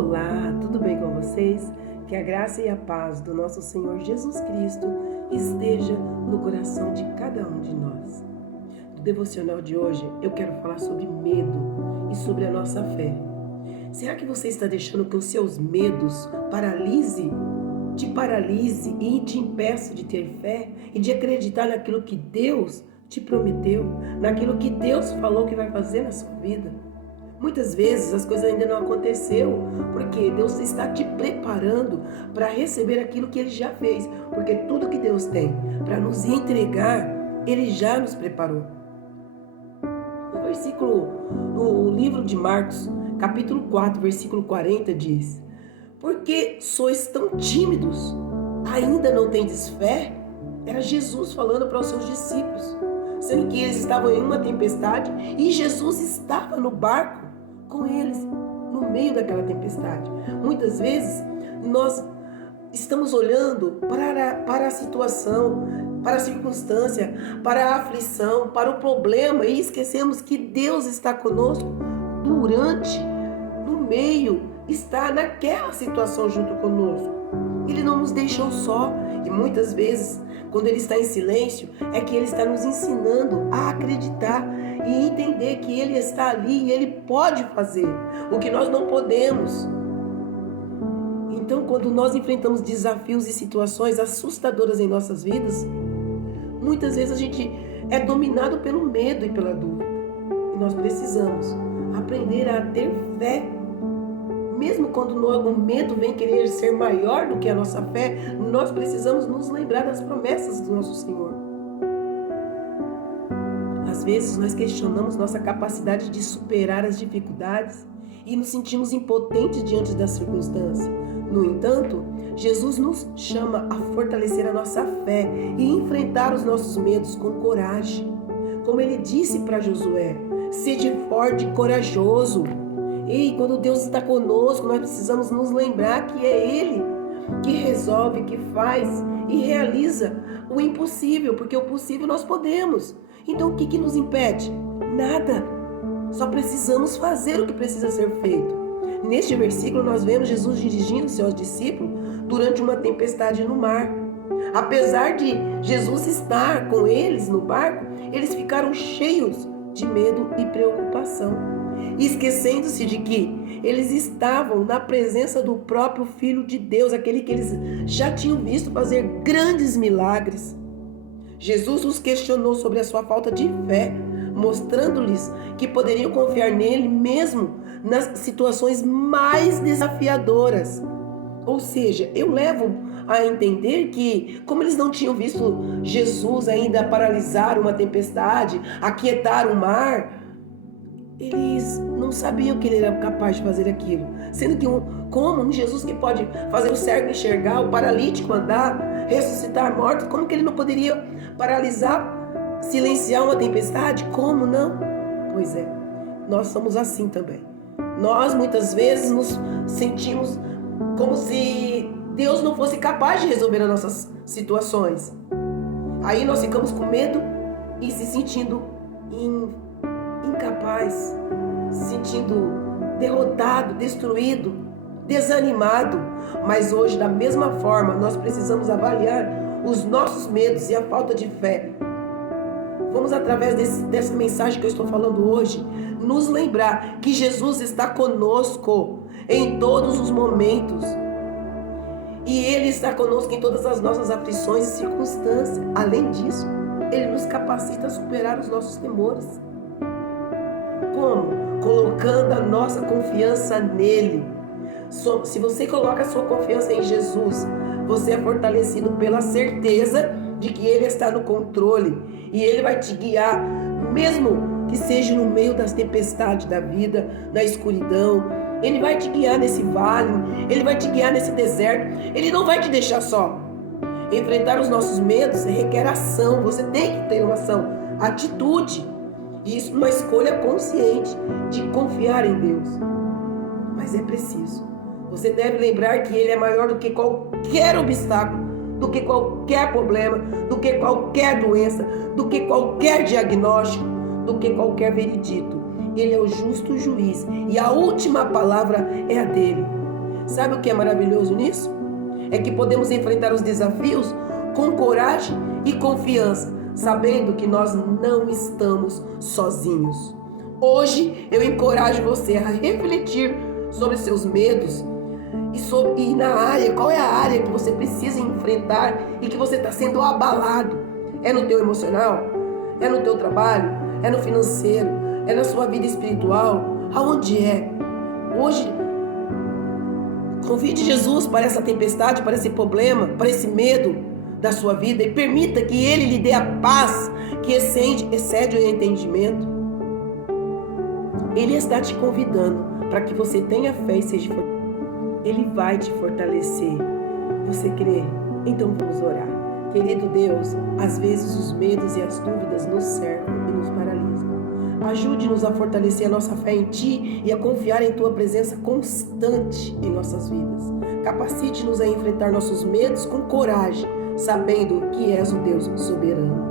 Olá, tudo bem com vocês? Que a graça e a paz do nosso Senhor Jesus Cristo esteja no coração de cada um de nós. No devocional de hoje, eu quero falar sobre medo e sobre a nossa fé. Será que você está deixando que os seus medos te paralise e te impeça de ter fé e de acreditar naquilo que Deus te prometeu, naquilo que Deus falou que vai fazer na sua vida? Muitas vezes as coisas ainda não aconteceram, porque Deus está te preparando para receber aquilo que Ele já fez, porque tudo que Deus tem para nos entregar, Ele já nos preparou. No livro de Marcos, capítulo 4, versículo 40 diz: "Por que sois tão tímidos? Ainda não tendes fé?" Era Jesus falando para os seus discípulos, sendo que eles estavam em uma tempestade e Jesus estava no barco com eles, no meio daquela tempestade. Muitas vezes nós estamos olhando para a situação, para a circunstância, para a aflição, para o problema e esquecemos que Deus está conosco no meio, está naquela situação junto conosco. Ele não nos deixou só e muitas vezes, quando Ele está em silêncio, é que Ele está nos ensinando a acreditar e entender que Ele está ali e Ele pode fazer o que nós não podemos. Então, quando nós enfrentamos desafios e situações assustadoras em nossas vidas, muitas vezes a gente é dominado pelo medo e pela dúvida. E nós precisamos aprender a ter fé. Mesmo quando o medo vem querer ser maior do que a nossa fé, nós precisamos nos lembrar das promessas do nosso Senhor. Às vezes nós questionamos nossa capacidade de superar as dificuldades e nos sentimos impotentes diante das circunstâncias. No entanto, Jesus nos chama a fortalecer a nossa fé e enfrentar os nossos medos com coragem. Como Ele disse para Josué: "Sede forte e corajoso." E quando Deus está conosco, nós precisamos nos lembrar que é Ele que resolve, que faz e realiza o impossível, porque o possível nós podemos. Então o que nos impede? Nada. Só precisamos fazer o que precisa ser feito. Neste versículo nós vemos Jesus dirigindo seus discípulos durante uma tempestade no mar. Apesar de Jesus estar com eles no barco, eles ficaram cheios de medo e preocupação, esquecendo-se de que eles estavam na presença do próprio Filho de Deus, aquele que eles já tinham visto fazer grandes milagres. Jesus os questionou sobre a sua falta de fé, mostrando-lhes que poderiam confiar nele mesmo nas situações mais desafiadoras. Ou seja, eu levo a entender que, como eles não tinham visto Jesus ainda paralisar uma tempestade, aquietar o mar, eles não sabiam que Ele era capaz de fazer aquilo. Sendo que como um Jesus que pode fazer o cego enxergar, o paralítico andar, ressuscitar mortos, como que Ele não poderia paralisar, silenciar uma tempestade? Como não? Pois é, nós somos assim também. Nós muitas vezes nos sentimos como se Deus não fosse capaz de resolver as nossas situações. Aí nós ficamos com medo e se sentindo incapaz, se sentindo derrotado, destruído, desanimado. Mas hoje, da mesma forma, nós precisamos avaliar os nossos medos e a falta de fé. Vamos, através dessa mensagem que eu estou falando hoje, nos lembrar que Jesus está conosco em todos os momentos. E Ele está conosco em todas as nossas aflições e circunstâncias. Além disso, Ele nos capacita a superar os nossos temores. Como? Colocando a nossa confiança nele. Se você coloca a sua confiança em Jesus, você é fortalecido pela certeza de que Ele está no controle e Ele vai te guiar, mesmo que seja no meio das tempestades da vida, na escuridão. Ele vai te guiar nesse vale, Ele vai te guiar nesse deserto, Ele não vai te deixar só. Enfrentar os nossos medos requer ação, você tem que ter uma ação, atitude. Isso, uma escolha consciente de confiar em Deus. Mas é preciso. Você deve lembrar que Ele é maior do que qualquer obstáculo, do que qualquer problema, do que qualquer doença, do que qualquer diagnóstico, do que qualquer veredito. Ele é o justo juiz e a última palavra é a dele. Sabe o que é maravilhoso nisso? É que podemos enfrentar os desafios com coragem e confiança, sabendo que nós não estamos sozinhos. Hoje eu encorajo você a refletir sobre seus medos e na área, qual é a área que você precisa enfrentar e que você está sendo abalado. É no teu emocional? É no teu trabalho? É no financeiro? É na sua vida espiritual? Aonde é? Hoje, convide Jesus para essa tempestade, para esse problema, para esse medo da sua vida e permita que Ele lhe dê a paz que excede o entendimento. Ele está te convidando para que você tenha fé e seja fortalecido. Ele vai te fortalecer. Você crê? Então vamos orar. Querido Deus, às vezes os medos e as dúvidas nos cercam e nos paralisam. Ajude-nos a fortalecer a nossa fé em Ti e a confiar em Tua presença constante em nossas vidas. Capacite-nos a enfrentar nossos medos com coragem, sabendo que És o Deus soberano.